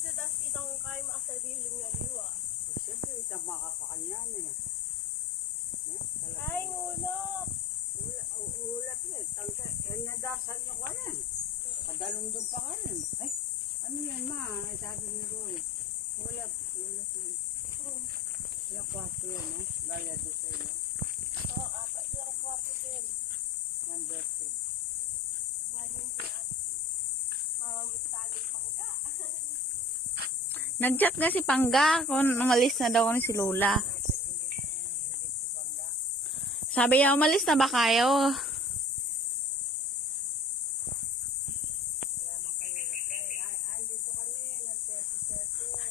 dito tas kitang kaya makasarili nga diwa. Siyempre, itang makapakanyan eh. Ay, ngulok! Ulat eh. Yan nadasan nyo ka rin. Padalong doon pa ka rin. Ay, ano yan ma? Ay, sabi ni Roy. Ulat yun. Yung kwarto yun, no? Gaya doon sa inyo. Oo, apat yung kwarto din. Number 2. Maning siya. Mamamutali pangga. Nag-chat nga si Pangga kung umalis na daw ni si Lola. Sabi niya, umalis na ba kayo?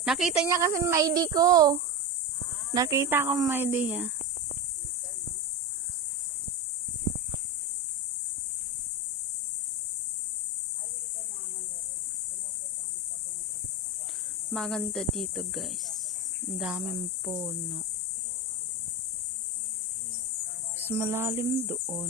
Nakita niya kasi may ID ko. Nakita ko may ID niya. Maganda dito guys. Ang daming puno. Mas malalim doon.